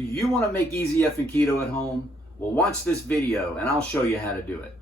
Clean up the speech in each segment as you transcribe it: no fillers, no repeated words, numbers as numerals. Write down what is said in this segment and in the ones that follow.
Do you want to make easy effing keto at home? Well, watch this video and I'll show you how to do it.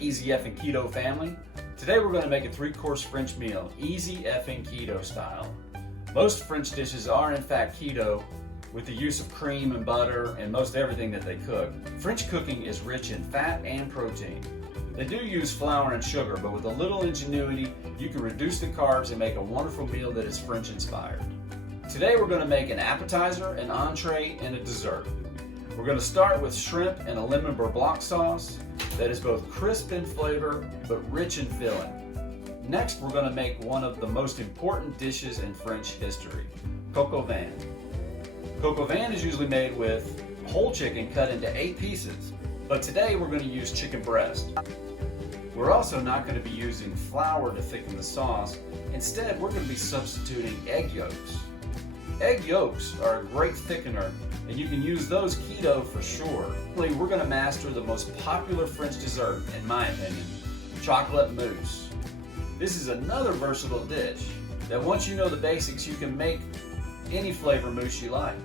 Easy effing keto family. Today we're going to make a 3-course French meal, easy effing keto style. Most French dishes are in fact keto with the use of cream and butter and most everything that they cook. French cooking is rich in fat and protein. They do use flour and sugar, but with a little ingenuity, you can reduce the carbs and make a wonderful meal that is French inspired. Today we're going to make an appetizer, an entree, and a dessert. We're going to start with shrimp and a lemon Beurre Blanc sauce that is both crisp in flavor but rich in filling. Next, we're going to make one of the most important dishes in French history, coq au vin. Coq au vin is usually made with whole chicken cut into 8 pieces, but today we're going to use chicken breast. We're also not going to be using flour to thicken the sauce. Instead, we're going to be substituting egg yolks. Egg yolks are a great thickener, and you can use those keto for sure. We're going to master the most popular French dessert, in my opinion, chocolate mousse. This is another versatile dish that once you know the basics, you can make any flavor mousse you like.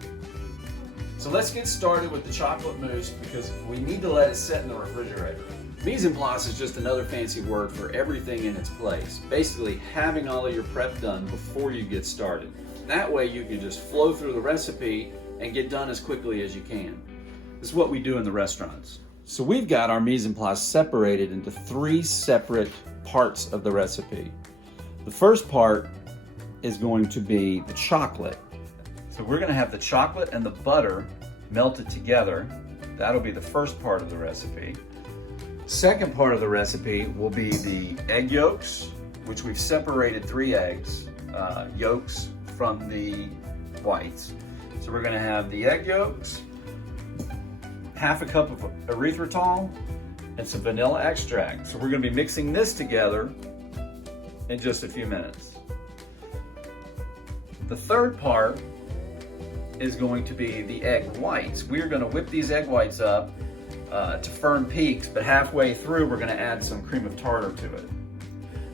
So let's get started with the chocolate mousse because we need to let it sit in the refrigerator. Mise en place is just another fancy word for everything in its place. Basically, having all of your prep done before you get started. That way you can just flow through the recipe and get done as quickly as you can. This is what we do in the restaurants. So we've got our mise en place separated into 3 separate parts of the recipe. The first part is going to be the chocolate. So we're going to have the chocolate and the butter melted together. That'll be the first part of the recipe. Second part of the recipe will be the egg yolks, which we've separated 3 eggs, yolks from the whites. So we're going to have the egg yolks, half a cup of erythritol, and some vanilla extract. So we're going to be mixing this together in just a few minutes. The third part is going to be the egg whites. We're going to whip these egg whites up to firm peaks, but halfway through we're going to add some cream of tartar to it.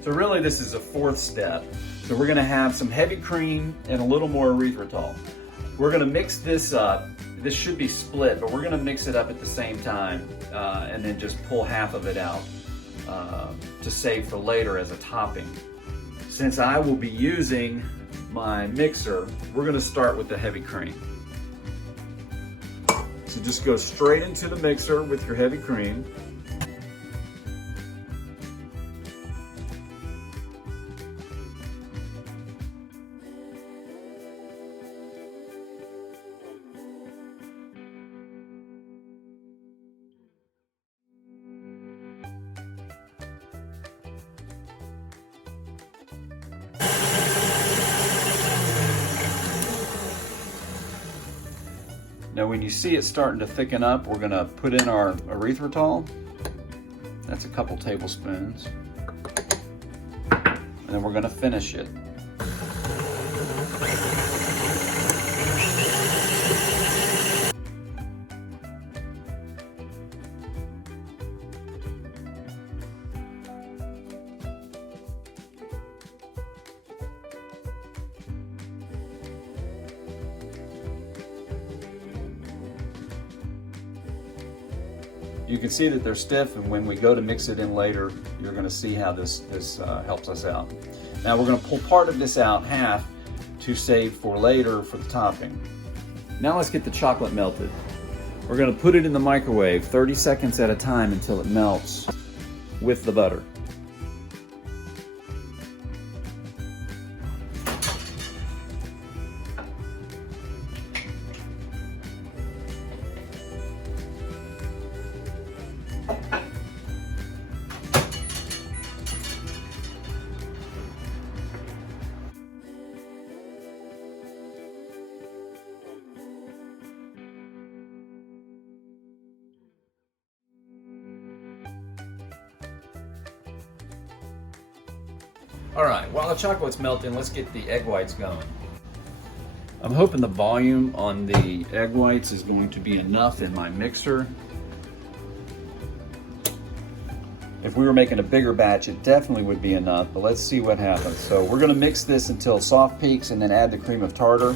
So really this is a 4th step. So we're going to have some heavy cream and a little more erythritol. We're going to mix this up. This should be split, but we're going to mix it up at the same time and then just pull half of it out to save for later as a topping. Since I will be using my mixer, we're going to start with the heavy cream. So just go straight into the mixer with your heavy cream. Now when you see it starting to thicken up, we're gonna put in our erythritol. That's a couple tablespoons. And then we're gonna finish it. You can see that they're stiff, and when we go to mix it in later, you're going to see how this helps us out. Now we're going to pull part of this out, half, to save for later for the topping. Now let's get the chocolate melted. We're going to put it in the microwave 30 seconds at a time until it melts with the butter. All right, while the chocolate's melting, let's get the egg whites going. I'm hoping the volume on the egg whites is going to be enough in my mixer. If we were making a bigger batch, it definitely would be enough, but let's see what happens. So we're gonna mix this until soft peaks and then add the cream of tartar.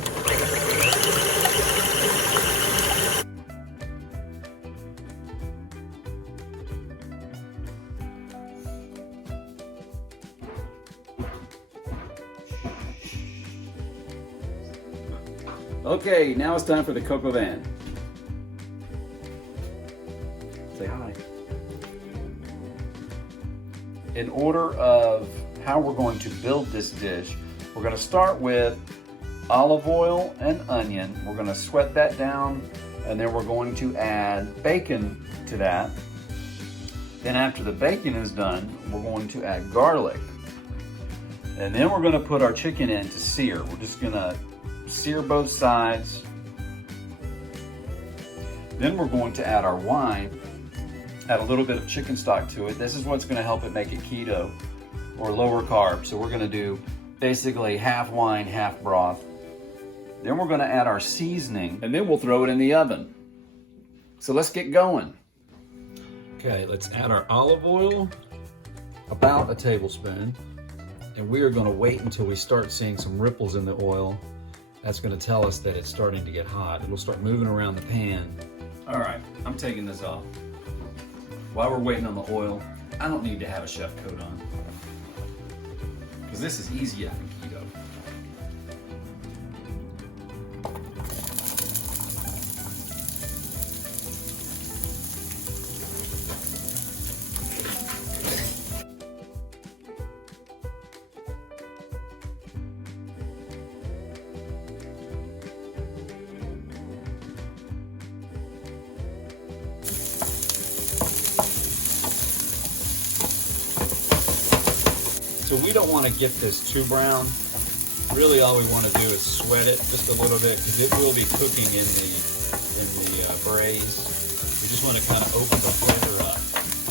Okay, now it's time for the coq au vin. Say hi. In order of how we're going to build this dish, we're going to start with olive oil and onion. We're going to sweat that down, and then we're going to add bacon to that. Then after the bacon is done, we're going to add garlic. And then we're going to put our chicken in to sear. We're just going to sear both sides. Then we're going to add our wine, add a little bit of chicken stock to it. This is what's going to help it make it keto or lower carb. So we're going to do basically half wine, half broth. Then we're going to add our seasoning, and then we'll throw it in the oven. So let's get going. Okay, let's add our olive oil, about a tablespoon, and we are going to wait until we start seeing some ripples in the oil. That's going to tell us that it's starting to get hot. It'll start moving around the pan. All right, I'm taking this off. While we're waiting on the oil, I don't need to have a chef coat on, because this is easy effing keto. So we don't want to get this too brown. Really all we want to do is sweat it just a little bit, because it will be cooking in the braise. We just want to kind of open the flavor up.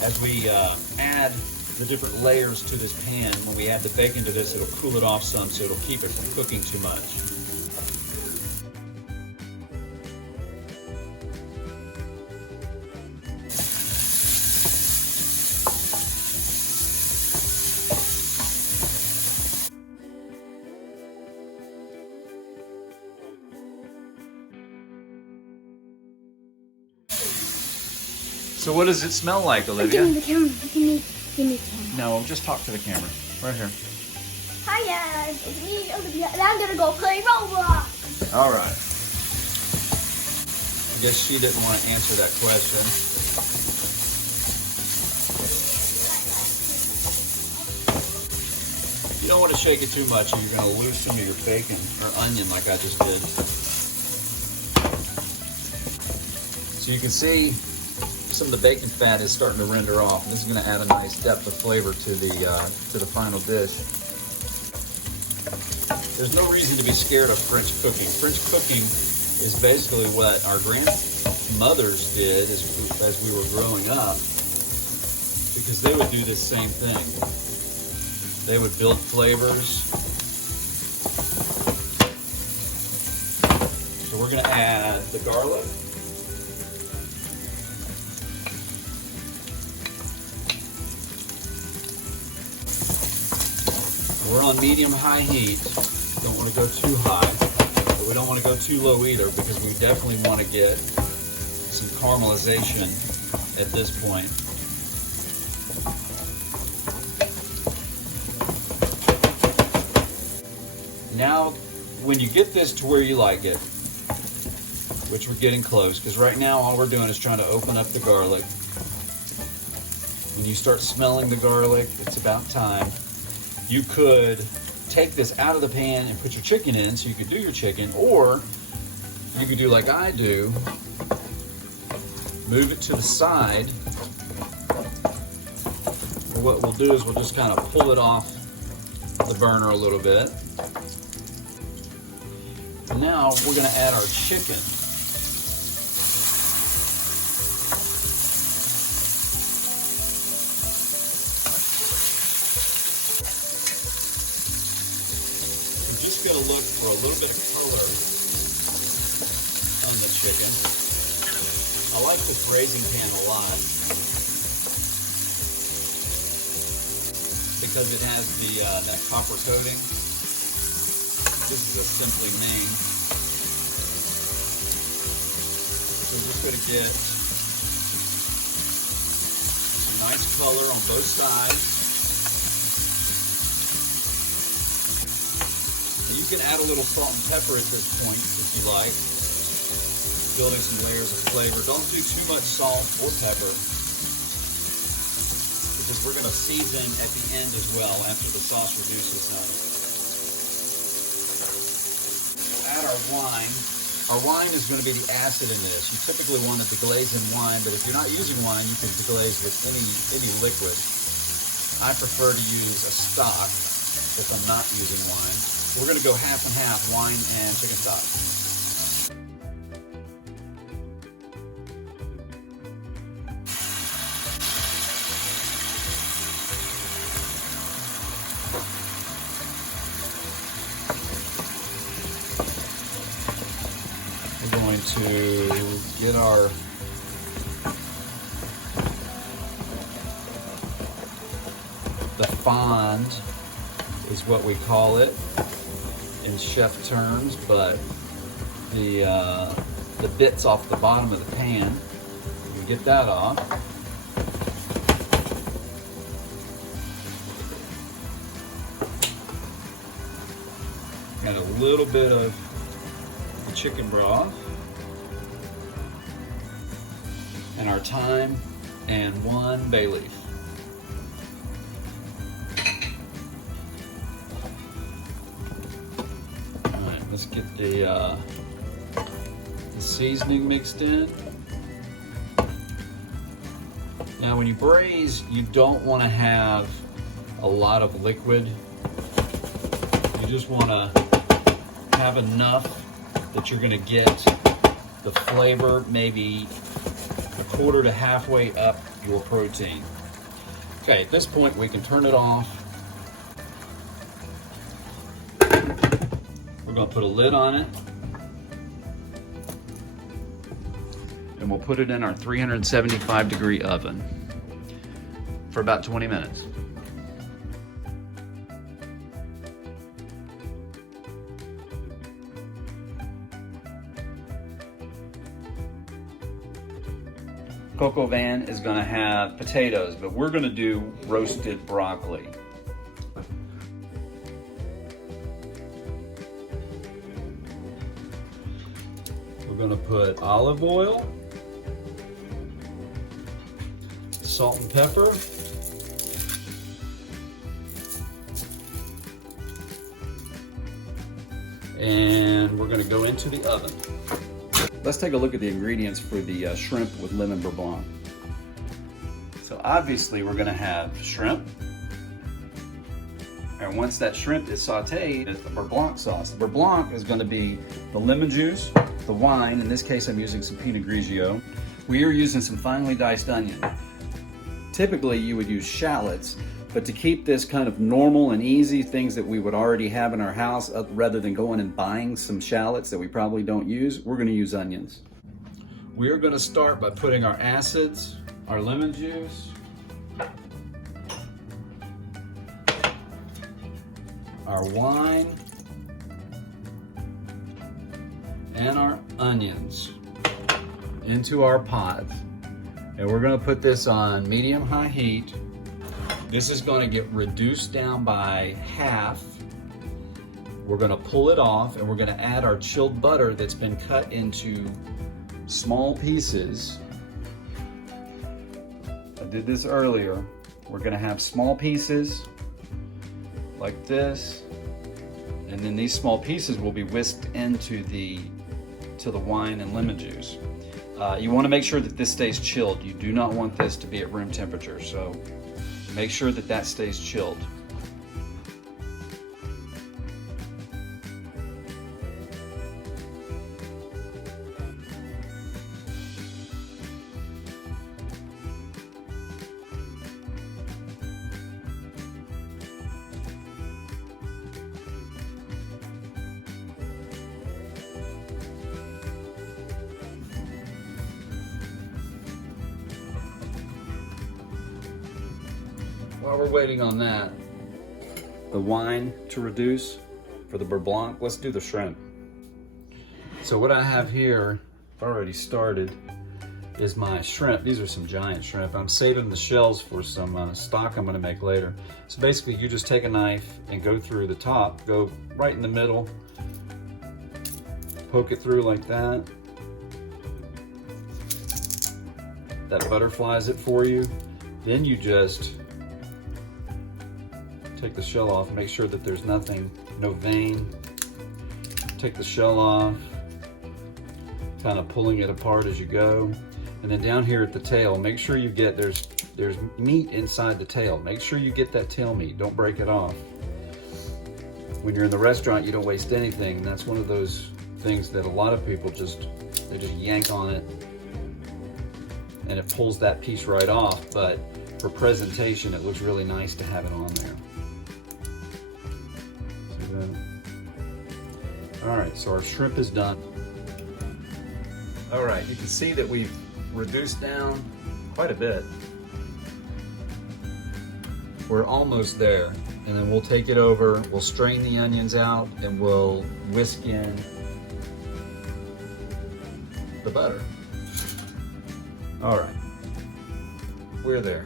As we add the different layers to this pan, when we add the bacon to this, it'll cool it off some, so it'll keep it from cooking too much. So what does it smell like, Olivia? Give me the camera. Give me the camera. No, just talk to the camera. Right here. Hi guys, it's me, Olivia, and I'm gonna go play Roblox. All right. I guess she didn't want to answer that question. You don't want to shake it too much, or you're going to lose some of your bacon or onion like I just did. So you can see some of the bacon fat is starting to render off, and this is going to add a nice depth of flavor to the final dish. There's no reason to be scared of French cooking. French cooking is basically what our grandmothers did as we were growing up, because they would do this same thing. They would build flavors. So we're going to add the garlic. We're on medium-high heat. Don't want to go too high, but we don't want to go too low either, because we definitely want to get some caramelization at this point. Now, when you get this to where you like it, which we're getting close, because right now all we're doing is trying to open up the garlic. When you start smelling the garlic, it's about time. You could take this out of the pan and put your chicken in so you could do your chicken, or you could do like I do, move it to the side. Or what we'll do is we'll just kind of pull it off the burner a little bit. And now we're going to add our chicken. I'm just going to look for a little bit of color on the chicken. I like this braising pan a lot because it has the that copper coating. This is a simply named. So we're just going to get some nice color on both sides. And you can add a little salt and pepper at this point if you like. Building some layers of flavor. Don't do too much salt or pepper, because we're going to season at the end as well after the sauce reduces down. Add our wine. Our wine is going to be the acid in this. You typically want to deglaze in wine, but if you're not using wine, you can deglaze with any liquid. I prefer to use a stock if I'm not using wine. So we're going to go half and half, wine and chicken stock. Going to get our the fond is what we call it in chef terms, but the bits off the bottom of the pan. We get that off. Got a little bit of the chicken broth. And our thyme and 1 bay leaf. All right, let's get the seasoning mixed in. Now, when you braise, you don't want to have a lot of liquid. You just want to have enough that you're going to get the flavor maybe a quarter to halfway up your protein. Okay, at this point we can turn it off. We're going to put a lid on it. And we'll put it in our 375 degree oven for about 20 minutes. Coco Van is going to have potatoes, but we're going to do roasted broccoli. We're going to put olive oil, salt and pepper, and we're going to go into the oven. Let's take a look at the ingredients for the shrimp with lemon beurre blanc. So obviously we're going to have shrimp. And once that shrimp is sauteed, it's the beurre blanc sauce. The beurre blanc is going to be the lemon juice, the wine. In this case, I'm using some Pinot Grigio. We are using some finely diced onion. Typically, you would use shallots, but to keep this kind of normal and easy, things that we would already have in our house, rather than going and buying some shallots that we probably don't use, we're going to use onions. We are going to start by putting our acids, our lemon juice, our wine, and our onions into our pot. And we're going to put this on medium-high heat. This is going to get reduced down by half we're gonna pull it off and we're gonna add our chilled butter that's been cut into small pieces. I did this earlier. We're gonna have small pieces like this, and then these small pieces will be whisked into the wine and lemon juice. You want to make sure that this stays chilled. You do not want this to be at room temperature, so make sure that that stays chilled. While we're waiting on that, the wine to reduce for the Beurre Blanc, let's do the shrimp. So what I have here, already started, is my shrimp. These are some giant shrimp. I'm saving the shells for some stock I'm gonna make later. So basically you just take a knife and go through the top, go right in the middle, poke it through like that. That butterflies it for you. Then you just take the shell off and make sure that there's nothing, no vein. Take the shell off, kind of pulling it apart as you go. And then down here at the tail, make sure you get, there's meat inside the tail. Make sure you get that tail meat, don't break it off. When you're in the restaurant, you don't waste anything. That's one of those things that a lot of people they just yank on it and it pulls that piece right off. But for presentation, it looks really nice to have it on there. All right, so our shrimp is done. All right, you can see that we've reduced down quite a bit. We're almost there, and then we'll take it over, we'll strain the onions out, and we'll whisk in the butter. All right, we're there.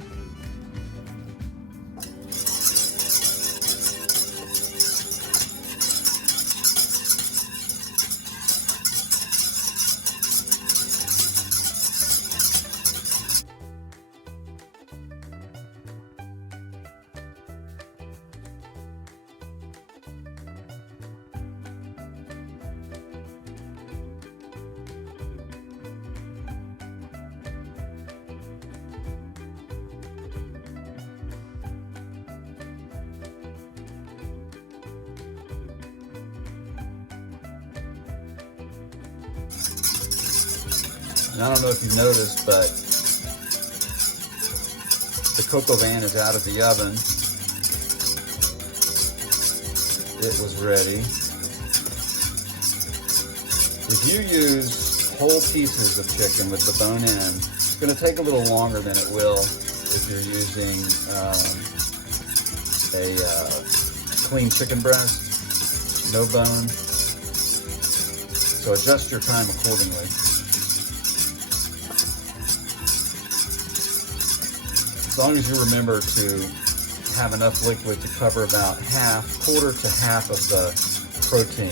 And I don't know if you've noticed, but the cocoa van is out of the oven. It was ready. If you use whole pieces of chicken with the bone in, it's going to take a little longer than it will if you're using a clean chicken breast, no bone. So adjust your time accordingly. As long as you remember to have enough liquid to cover about quarter to half of the protein.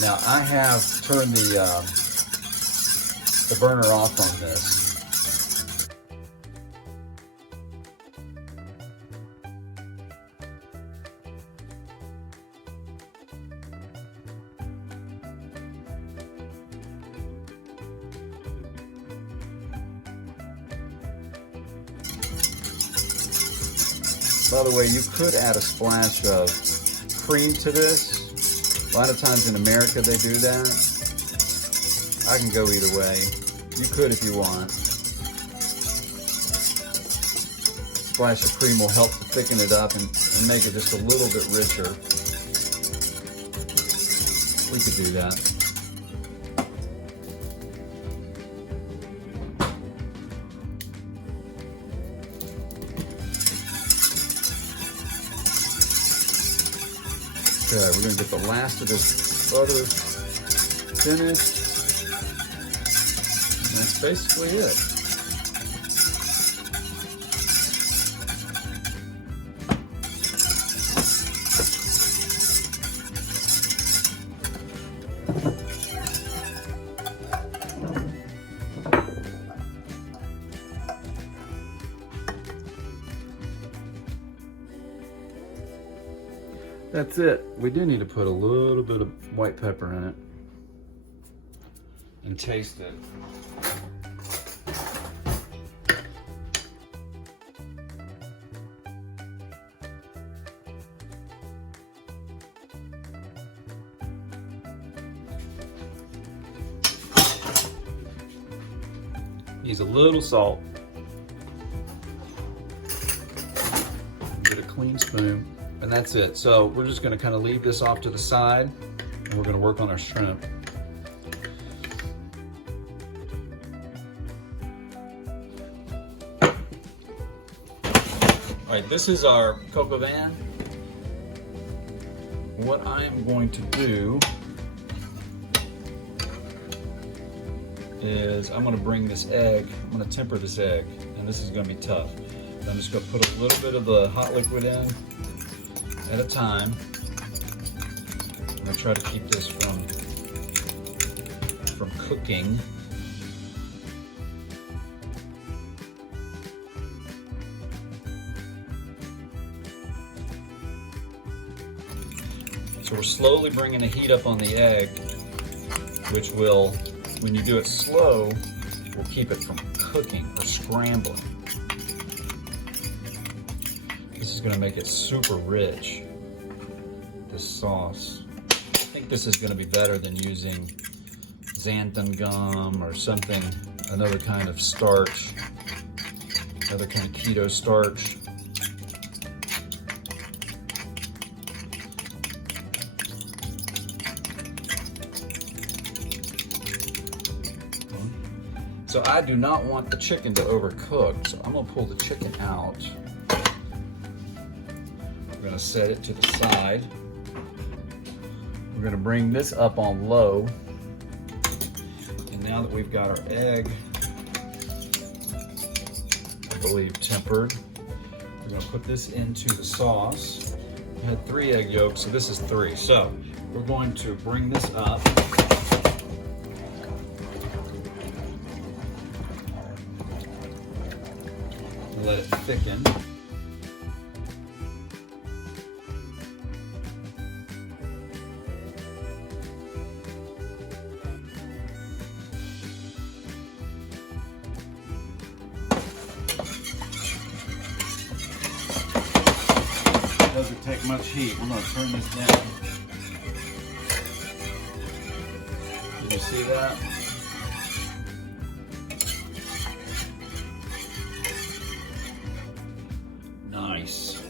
Now I have turned the burner off on this. By the way, you could add a splash of cream to this. A lot of times in America they do that. I can go either way. You could if you want. Splash of cream will help to thicken it up and make it just a little bit richer. We could do that. Okay, we're going to get the last of this butter finished. And that's basically it. That's it. We do need to put a little bit of white pepper in it and taste it. Use a little salt. Get a clean spoon. And that's it. So we're just gonna kind of leave this off to the side and we're gonna work on our shrimp. All right, this is our coq au vin. What I'm going to do is I'm gonna bring this egg, I'm gonna temper this egg, and this is gonna be tough. I'm just gonna put a little bit of the hot liquid in at a time. I'm gonna try to keep this from cooking. So we're slowly bringing the heat up on the egg, which will, when you do it slow, will keep it from cooking or scrambling. This is gonna make it super rich, this sauce. I think this is gonna be better than using xanthan gum or something, another kind of starch, another kind of keto starch. So I do not want the chicken to overcook, so I'm gonna pull the chicken out. We're gonna set it to the side. We're gonna bring this up on low. And now that we've got our egg, I believe tempered, we're gonna put this into the sauce. We had 3 egg yolks, so this is 3. So we're going to bring this up. Let it thicken. Doesn't take much heat. I'm going to turn this down. Can you see that? Nice.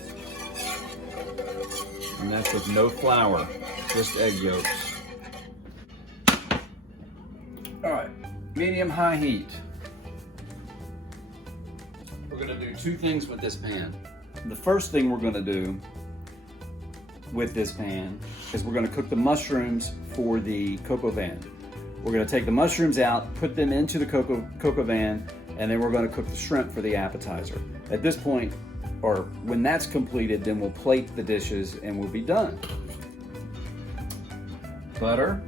And that's with no flour, just egg yolks. All right, medium-high heat. We're gonna do 2 things with this pan. The first thing we're gonna do with this pan is we're gonna cook the mushrooms for the coq au vin. We're gonna take the mushrooms out, put them into the coq au vin, and then we're gonna cook the shrimp for the appetizer. At this point, or when that's completed, then we'll plate the dishes and we'll be done. Butter.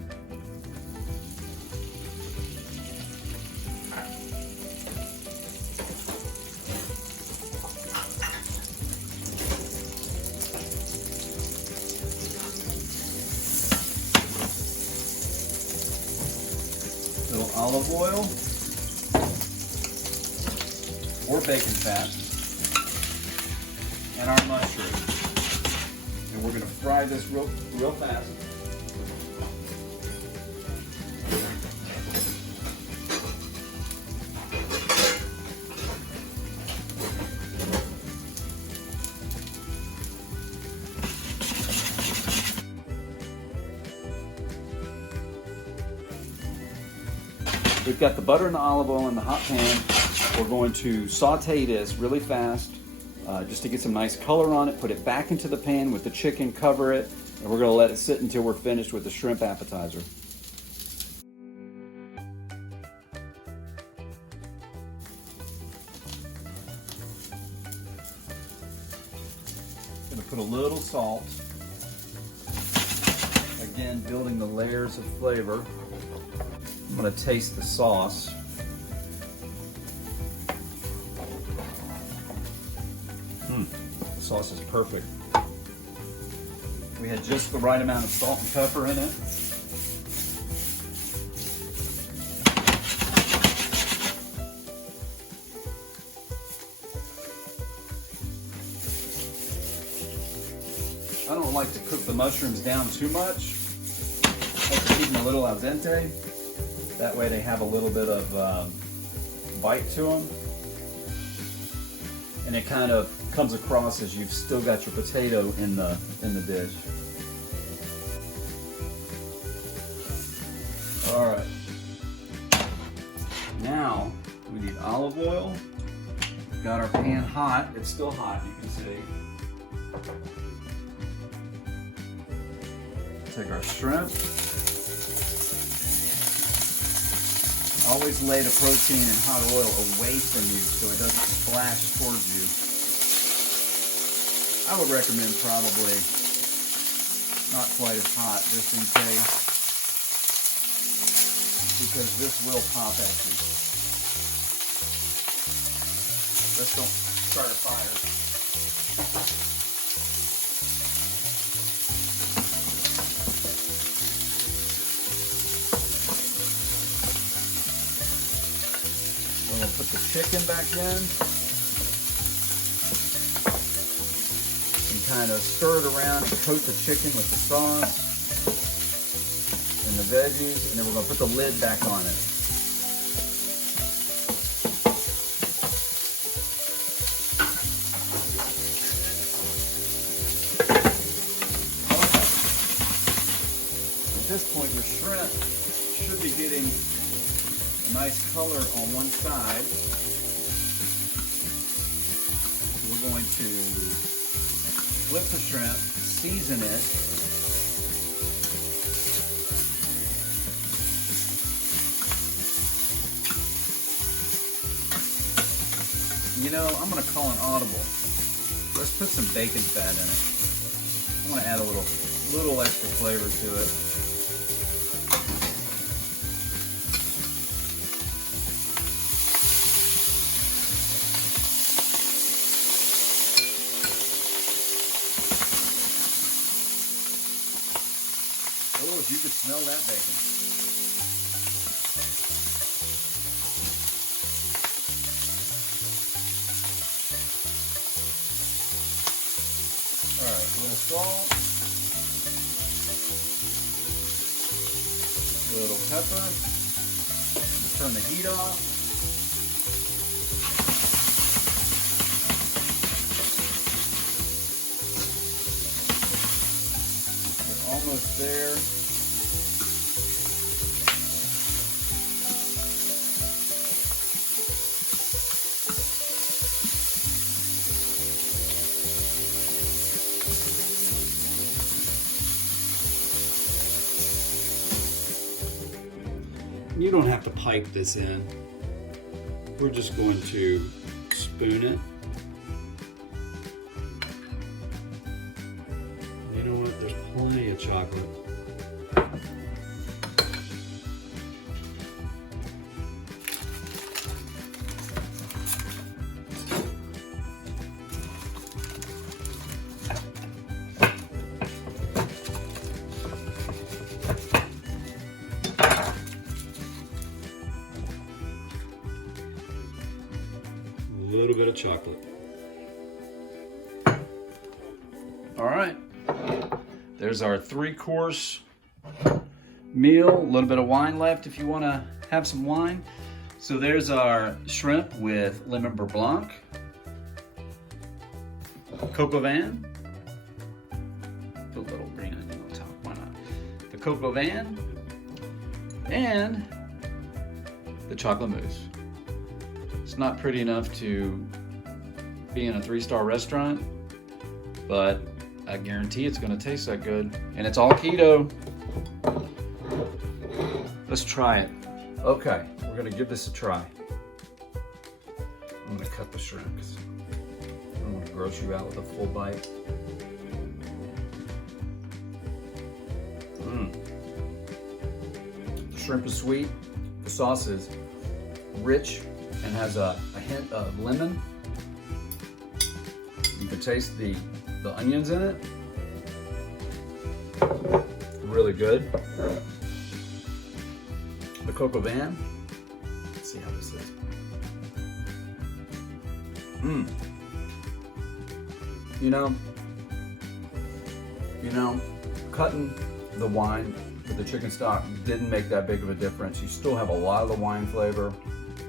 Little olive oil or bacon fat. And our mushrooms. And we're gonna fry this real fast. We've got the butter and the olive oil in the hot pan. We're going to saute this really fast. Just to get some nice color on it, put it back into the pan with the chicken, cover it, And we're gonna let it sit until we're finished with the shrimp appetizer. Gonna put a little salt. Again, building the layers of flavor. I'm gonna taste the sauce. The sauce is perfect. We had just the right amount of salt and pepper in it. I don't like to cook the mushrooms down too much. I like to keep them a little al dente. That way they have a little bit of bite to them. And it kind of comes across as you've still got your potato in the dish. All right. Now we need olive oil. Got our pan hot. It's still hot, you can see. Take our shrimp. Always lay the protein and hot oil away from you so it doesn't splash towards you. I would recommend probably not quite as hot, just in case, because this will pop at you. Let's don't start a fire. We'll put the chicken back in and kind of stir it around and coat the chicken with the sauce and the veggies, and then we're going to put the lid back on it. At this point, your shrimp should be getting a nice color on one side. So we're going to flip the shrimp, season it. You know, I'm going to call an audible. Let's put some bacon fat in it. I want to add a little extra flavor to it. Oh, if you could smell that bacon. All right, a little salt, a little pepper. Turn the heat off. We're almost there. You don't have to pipe this in. We're just going to spoon it. You know what? There's plenty of chocolate. A little bit of chocolate. All right, there's our 3-course meal. A little bit of wine left if you want to have some wine. So there's our shrimp with lemon beurre blanc, coq van, put a little green onion on top, why not? The coq van, and the chocolate mousse. It's not pretty enough to be in a 3-star restaurant, but I guarantee it's gonna taste that good. And it's all keto. Let's try it. Okay, we're gonna give this a try. I'm gonna cut the shrimp because I don't want to gross you out with a full bite. The shrimp is sweet. The sauce is rich and has a hint of lemon. You can taste the onions in it. Really good. The coq au vin. Let's see how this is. You know, cutting the wine with the chicken stock didn't make that big of a difference. You still have a lot of the wine flavor.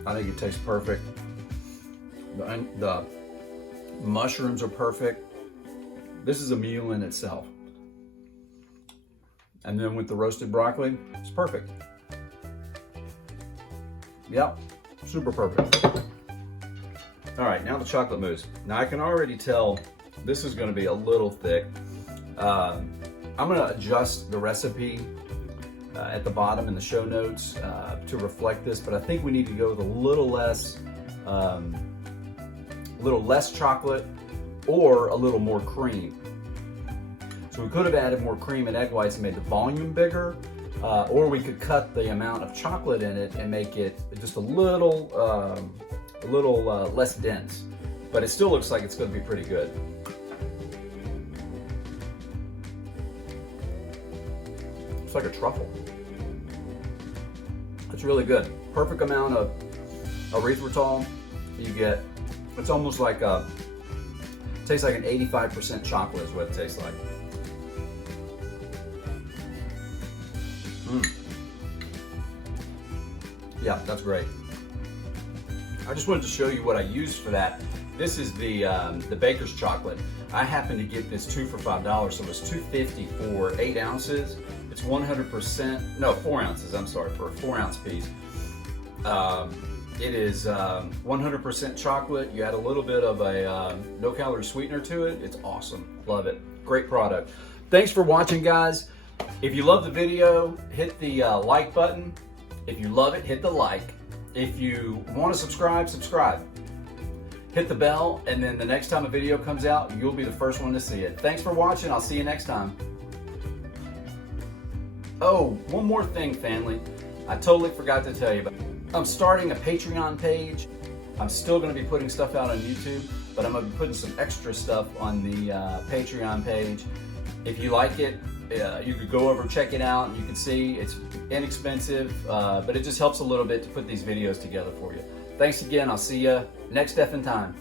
I think it tastes perfect. The mushrooms are perfect. This is a meal in itself. And then with the roasted broccoli, it's perfect. Yep, super perfect. All right, now the chocolate mousse. Now I can already tell this is gonna be a little thick. I'm gonna adjust the recipe at the bottom in the show notes to reflect this, but I think we need to go with a little less chocolate or a little more cream. So we could have added more cream and egg whites and made the volume bigger, or we could cut the amount of chocolate in it and make it just a little less dense. But it still looks like it's going to be pretty good. It's like a truffle. It's really good. Perfect amount of erythritol. You get, it's almost like tastes like an 85% chocolate is what it tastes like. Yeah, that's great. I just wanted to show you what I used for that. This is the baker's chocolate. I happened to get this 2 for $5, so it was $2.50 for 8 ounces. It's 100%, no, 4 ounces, I'm sorry, for a 4-ounce piece. It is 100% chocolate. You add a little bit of a no-calorie sweetener to it. It's awesome, love it. Great product. Thanks for watching, guys. If you love the video, hit the like button. If you love it, hit the like. If you want to subscribe, subscribe. Hit the bell, and then the next time a video comes out, you'll be the first one to see it. Thanks for watching. I'll see you next time. Oh, one more thing, family. I totally forgot to tell you about. I'm starting a Patreon page. I'm still going to be putting stuff out on YouTube, but I'm going to be putting some extra stuff on the Patreon page. If you like it, you could go over and check it out, and you can see it's inexpensive, but it just helps a little bit to put these videos together for you. Thanks again. I'll see you next effing time.